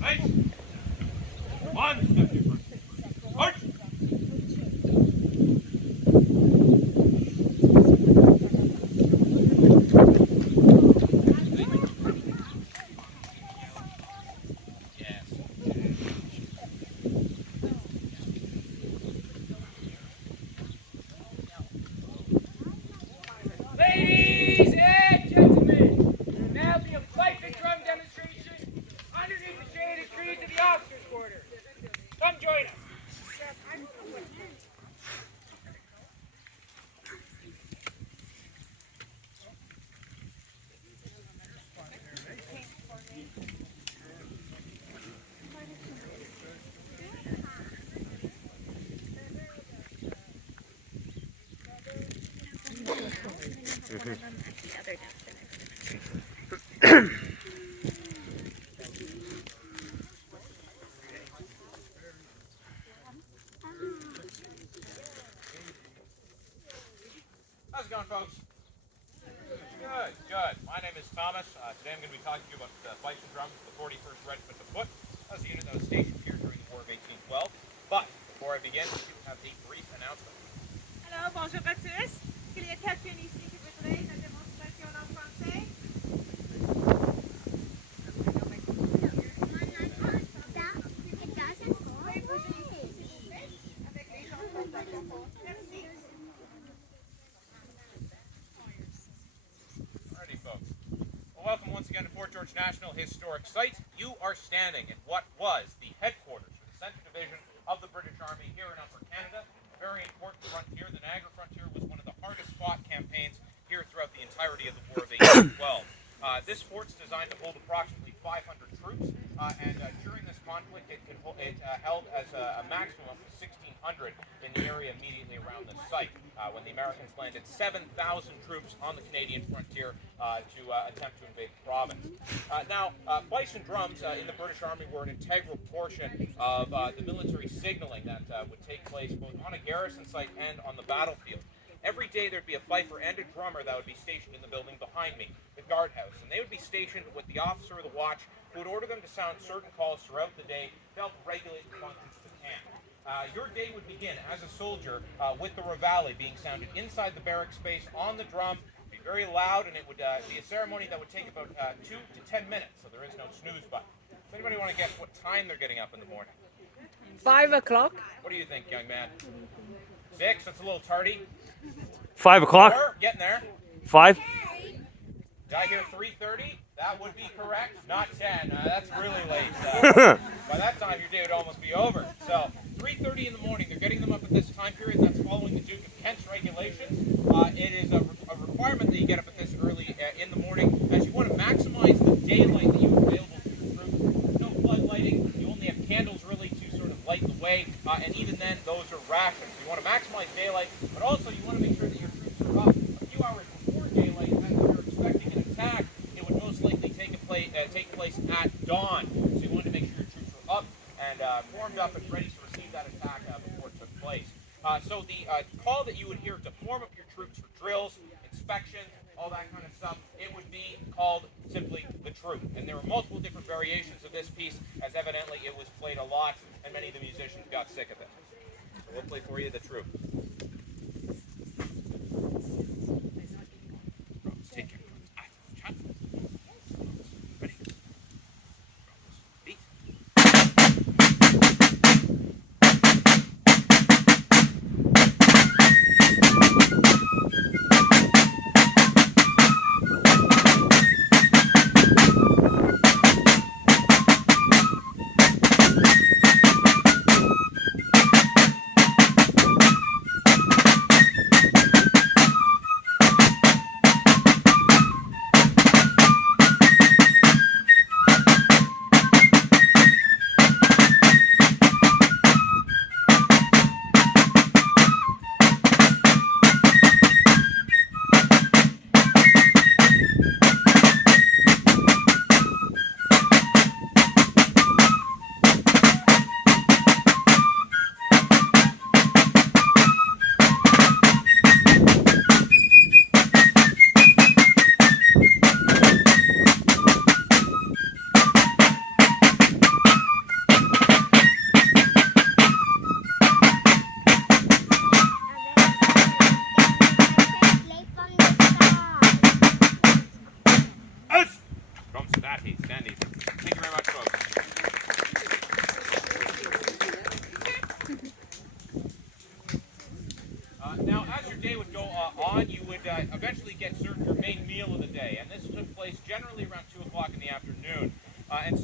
Right. One step different. March. Ladies and gentlemen, there will now be a fife and drum demonstration underneath the shaded trees of the officers' quarters. Come join us. How's it going, folks? Good, good. My name is Thomas. Today I'm going to be talking to you about the Fifes and Drums, the 41st Regiment of Foot. That was the unit that was stationed here during the War of 1812. But before I begin, we do have a brief announcement. Alors, bonjour à tous. Il y a quelqu'un ici qui voudrait une démonstration en français? Alrighty, folks. Well, welcome once again to Fort George National Historic Site. You are standing in what was the headquarters for the Centre Division of the British Army here in Upper Canada. A very important frontier. The Niagara frontier was one of the hardest fought campaigns here throughout the entirety of the War of 1812. This fort's designed to hold approximately 500 troops, and during this conflict it held as a maximum of 1,600 in the area immediately around the site, when the Americans landed 7,000 troops on the Canadian frontier to attempt to invade the province. Now, Fifes and drums in the British Army were an integral portion of the military signaling that would take place both on a garrison site and on the battlefield. Every day there'd be a fifer and a drummer that would be stationed in the building behind me, the guardhouse, and they would be stationed with the officer of the watch who would order them to sound certain calls throughout the day to help regulate the functions of the camp. Your day would begin as a soldier with the reveille being sounded inside the barrack space on the drum. It'd be very loud, and it would be a ceremony that would take about 2 to 10 minutes, so there is no snooze button. Does anybody want to guess what time they're getting up in the morning? 5 o'clock. What do you think, young man? 6? That's a little tardy. 5 o'clock. 4? Getting there. 5. Did I hear 3:30? That would be correct. Not 10. That's really late. By that time, your day would almost be over. So, 3:30 in the morning. They're getting them up at this time period. That's following the Duke of Kent's regulations. It is a requirement that you get up at this early in the morning, as you want to maximize the daylight that you have available to the troops. No flood lighting. You only have candles really to sort of light the way, and even then, those are rations. You want to maximize daylight, but also you want to make sure that your troops are up a few hours before daylight. As you're expecting an attack, it would most likely take place at dawn. So you want to make sure your troops are up and formed up and ready to receive that attack before it took place. So the call that you would hear to form up your troops for drills, inspection, all that kind of stuff, it would be called simply the troop. And there were multiple different variations of this piece, as evidently it was played a lot, and many of the musicians got sick of it. So we'll play for you the troop. Take care. Ready? Beat.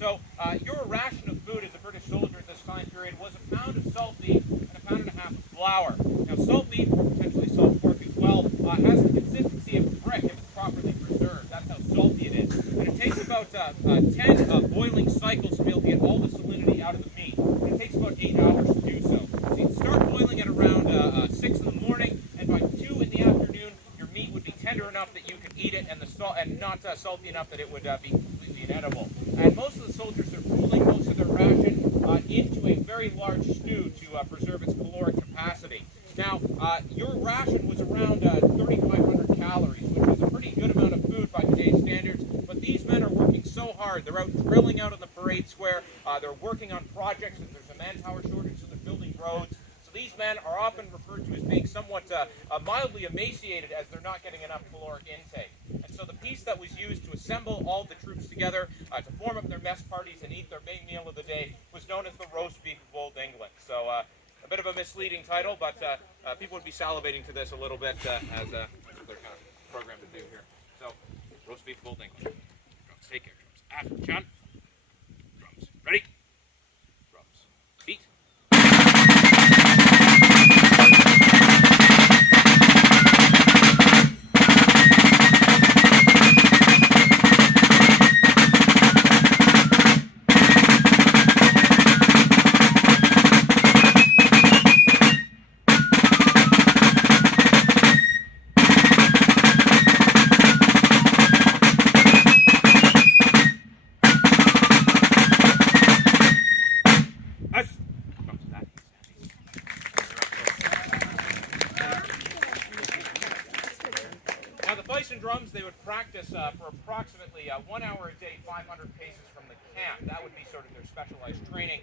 So your ration of food as a British soldier at this time period was a pound of salt beef and a pound and a half of flour. Now salt beef, or potentially salt pork as well, has the consistency of a brick if it's properly preserved. That's how salty it is. And it takes about 10 boiling cycles to be able to get all the salinity out of the meat. And it takes about 8 hours to do so. So you'd start boiling at around 6 in the morning, and by 2 in the afternoon, your meat would be tender enough that you could eat it, and not salty enough that it would be completely inedible. And most of the soldiers are rolling most of their ration into a very large stew to preserve its caloric capacity. Now, your ration was around 3,500 calories, which is a pretty good amount of food by today's standards, but these men are working so hard. They're out drilling out on the parade square, they're working on projects, and there's a manpower shortage, so they're building roads. So these men are often referred to as being somewhat mildly emaciated, as they're not getting enough caloric intake. And so the piece that was used to assemble all the troops together to form up their mess parties and eat their main meal of the day was known as the roast beef of Old England. So a bit of a misleading title, but people would be salivating to this a little bit as they're kind of programmed to do here. So, roast beef of Old England. Drums, take care, drums. After, John. Drums. Ready? Drums. Beat. Now the fife and drums, they would practice for approximately 1 hour a day, 500 paces from the camp. That would be sort of their specialized training.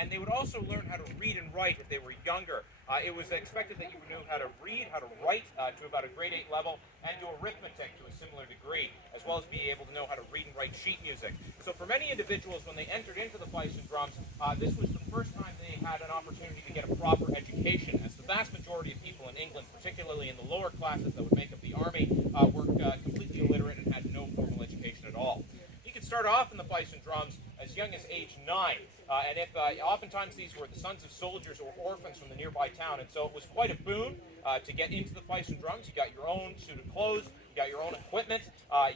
And they would also learn how to read and write if they were younger. It was expected that you would know how to read, how to write to about a grade 8 level, and do arithmetic to a similar degree, as well as be able to know how to read and write sheet music. So for many individuals, when they entered into the fifes and drums, this was the first time they had an opportunity to get a proper education, as the vast majority of people in England, particularly in the lower classes that would make up the army, were completely illiterate and had no formal education at all. You could start off in the fifes and drums as young as age 9. And if oftentimes these were the sons of soldiers or orphans from the nearby town, and so it was quite a boon to get into the fifes and drums. You got your own suit of clothes, you got your own equipment,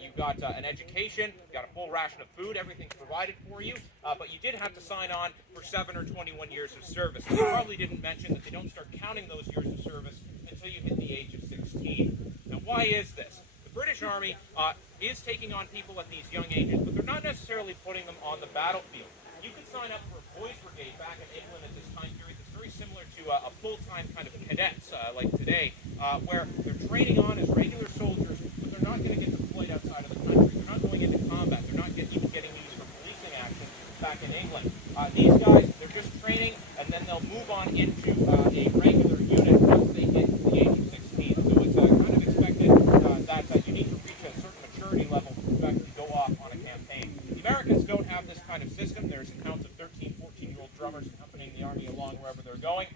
you got an education, you got a full ration of food, everything's provided for you, but you did have to sign on for 7 or 21 years of service. And I probably didn't mention that they don't start counting those years of service until you hit the age of 16. Now, why is this? The British Army is taking on people at these young ages, but they're not necessarily putting them on the battlefield. You could sign up for a boys' brigade back in England at this time period that's very similar to a full-time kind of cadets like today, where they're training on as regular soldiers, but they're not going to get deployed outside of the country. They're not going into combat. They're not even getting used for policing action back in England. These guys, they're just training, and then they'll move on into a regular unit once they hit the age of 16. So it's kind of expected that you need to reach a certain maturity level to actually go off on a campaign. The Americans don't have this kind of system. There's accounts of 13, 14-year-old drummers accompanying the army along wherever they're going.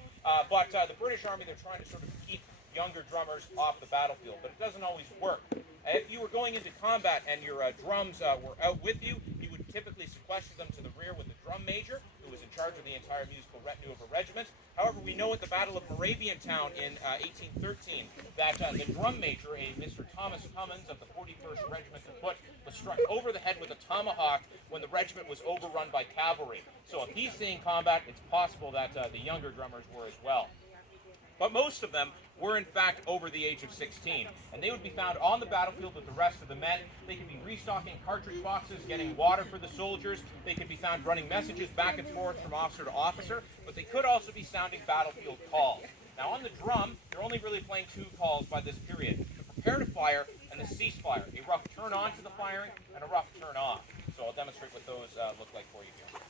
But the British Army, they're trying to sort of keep younger drummers off the battlefield, but it doesn't always work. If you were going into combat and your drums were out with you, you would typically sequester them to the rear with the drum major, who was in charge of the entire musical retinue of a regiment. However, we know at the Battle of Moraviantown in 1813 that the drum major, a Mr. Thomas Cummins of the 41st Regiment of Foot, was struck over the head with a tomahawk when the regiment was overrun by cavalry. So if he's seeing combat, it's possible that the younger drummers were as well. But most of them were in fact over the age of 16, and they would be found on the battlefield with the rest of the men. They could be restocking cartridge boxes, getting water for the soldiers. They could be found running messages back and forth from officer to officer, but they could also be sounding battlefield calls. Now on the drum, they're only really playing 2 calls by this period: the prepare to fire and the cease fire, a rough turn on to the firing and a rough turn off. So I'll demonstrate what those look like for you here.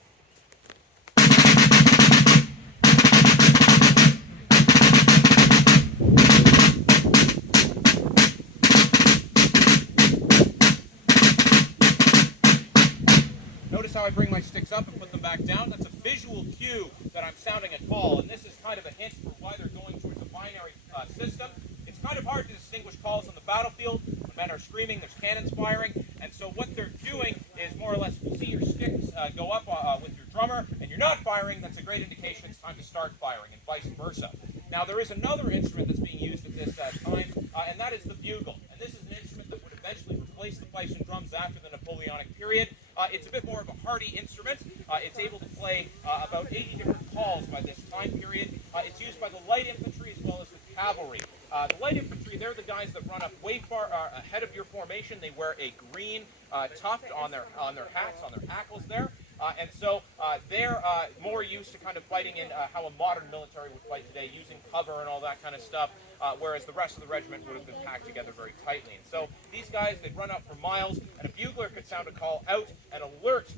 Notice how I bring my sticks up and put them back down. That's a visual cue that I'm sounding a call, and this is kind of a hint for why they're going towards a binary system. It's kind of hard to distinguish calls on the battlefield. When men are screaming, there's cannons firing, and so what they're doing is more or less, you see your sticks go up with your drummer and you're not firing, that's a great indication it's time to start firing, and vice versa. Now, there is another instrument that's being used at this time, and that is the bugle. And this is an instrument that would eventually replace the fifes and drums after the Napoleonic period. It's a bit more of a hardy instrument. It's able to play about 80 different calls by this time period. It's used by the light infantry as well as the cavalry. The light infantry, they're the guys that run up way far ahead of your formation. They wear a green tuft on their hats, on their hackles there. And so they're more used to kind of fighting in how a modern military would fight today, using cover and all that kind of stuff, whereas the rest of the regiment would have been packed together very tightly. And so these guys, they'd run up for miles, and a bugler could sound a call out and alert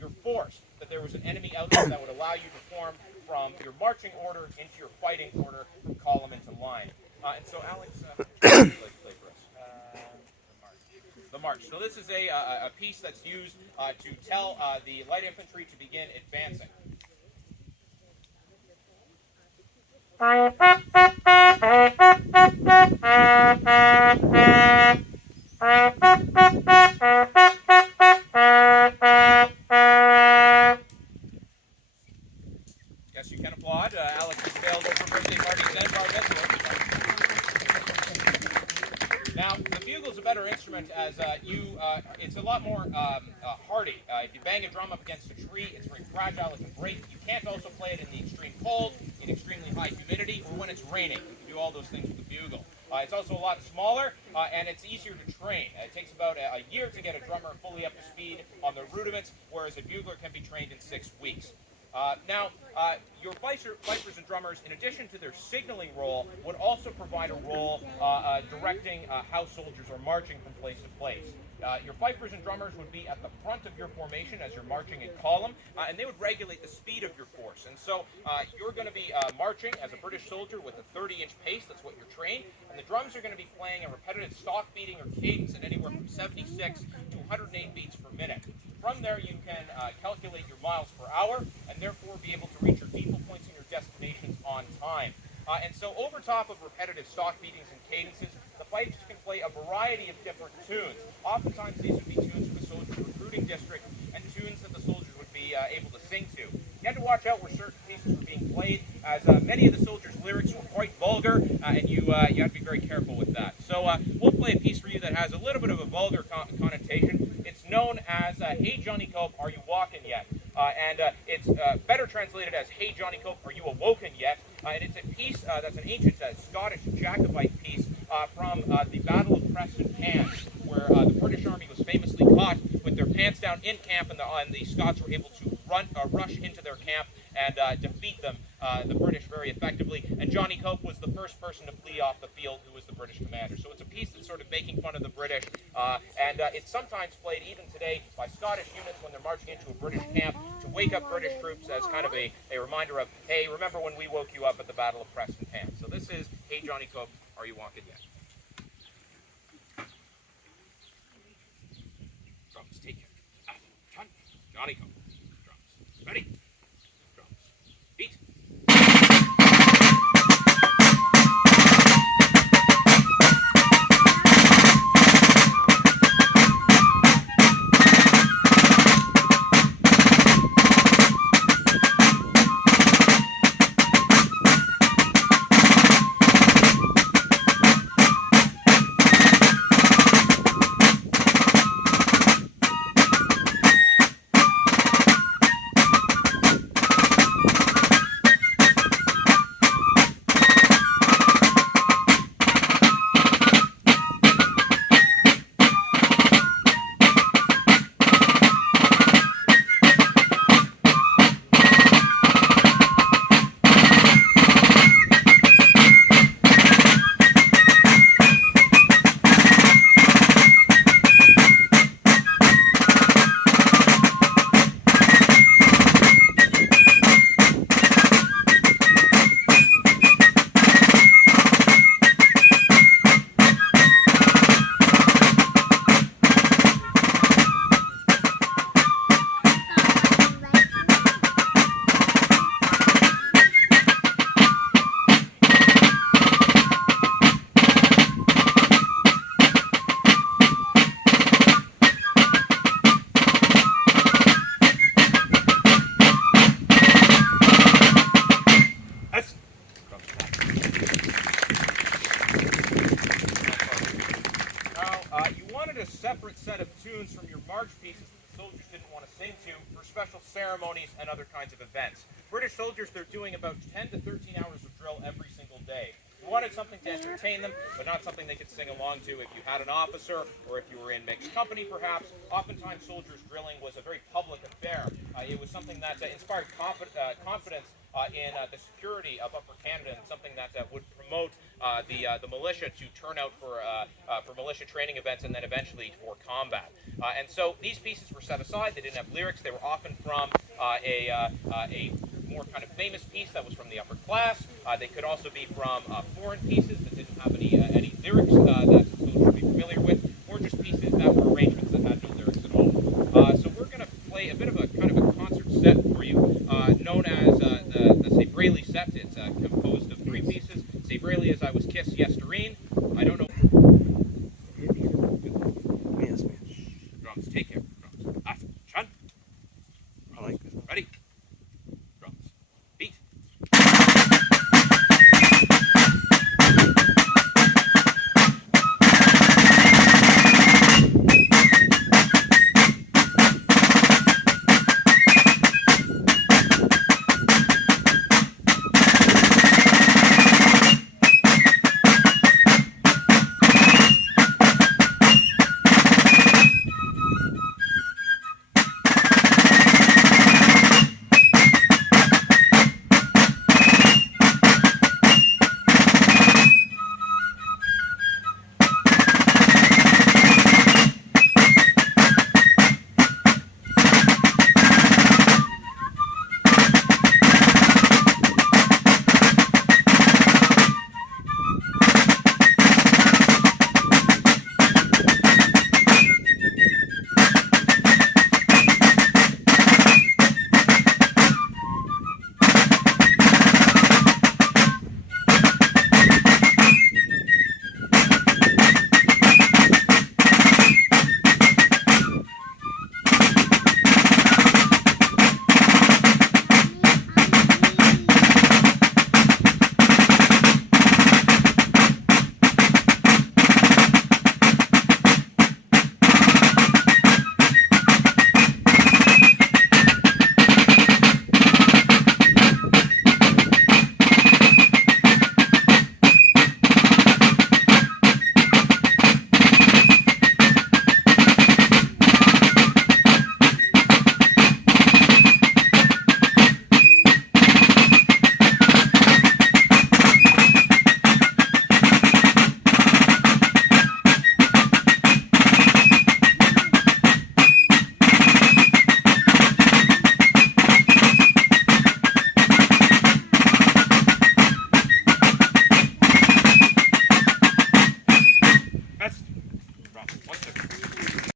your force that there was an enemy out there that would allow you to form from your marching order into your fighting order from column into line. And so, Alex, play for us. The march. So this is a piece that's used to tell the light infantry to begin advancing. Yes, you can applaud. Alex is available for birthday parties and bar mitzvahs. Now, the bugle's a better instrument as it's a lot more hardy. If you bang a drum up against a tree, it's very fragile, it can break. You can't also play it in the extreme cold, in extremely high humidity, or when it's raining. You can do all those things with the bugle. It's also a lot smaller, and it's easier to train. It takes about a year to get a drummer fully up to speed on the rudiments, whereas a bugler can be trained in 6 weeks. Now, your fifers and drummers, in addition to their signaling role, would also provide a role directing how soldiers are marching from place to place. Your fifers and drummers would be at the front of your formation as you're marching in column, and they would regulate the speed of your force. And so you're going to be marching as a British soldier with a 30-inch pace, that's what you're trained, and the drums are going to be playing a repetitive stock beating or cadence at anywhere from 76 to 108 beats per minute. From there, you can calculate your miles per hour and therefore be able to reach your depot points and your destinations on time. And so over top of repetitive stock beatings and cadences, the fifes can play a variety of different tunes. Oftentimes these would be tunes for the soldiers' recruiting district and tunes that the soldiers would be able to sing to. You had to watch out where certain pieces were being played, as many of the soldiers' lyrics were quite vulgar, and you have to be very careful with that. So we'll play a piece for you that has a little bit of a vulgar connotation. It's known as Hey Johnny Cope, Are You Walking Yet? And it's better translated as Hey Johnny Cope, Are You Awoken Yet? And it's a piece that's an ancient Scottish Jacobite piece from the Battle of Preston Pans, where the British Army was famously caught with their pants down in camp, and the Scots were able to rush into their camp and defeat them, the British, very effectively. And Johnny Cope was the first person to flee off the field, who was the British commander. So it's a piece that's sort of making fun of the British, and it's sometimes played even today by Scottish units when they're marching into a British camp to wake up British troops as kind of a reminder of, hey, remember when we woke you up at the Battle of Preston Pans. So this is Hey Johnny Cope, Are You Walking Yet? Drums, take care. Johnny Cope. Drums. Ready? Drums. Beat. special ceremonies and other kinds of events. British soldiers, they're doing about 10 to 13 hours of drill every single day. You wanted something to entertain them, but not something they could sing along to if you had an officer or if you were in mixed company, perhaps. Oftentimes, soldiers drilling was a very public affair. It was something that inspired confidence in the security of Upper Canada, and something that would promote the militia to turn out for militia training events and then eventually for combat. And so these pieces were set aside. They didn't have lyrics. They were often from a more kind of famous piece that was from the upper class. They could also be from foreign pieces that didn't have any lyrics that soldiers would be familiar with, or just pieces that were arrangements that had no lyrics at all. So we're going to play a bit of a kind of a concert set for you, known as the Say Braley set. It's composed of three pieces. Say Braley, As I Was Kissed Yesterday.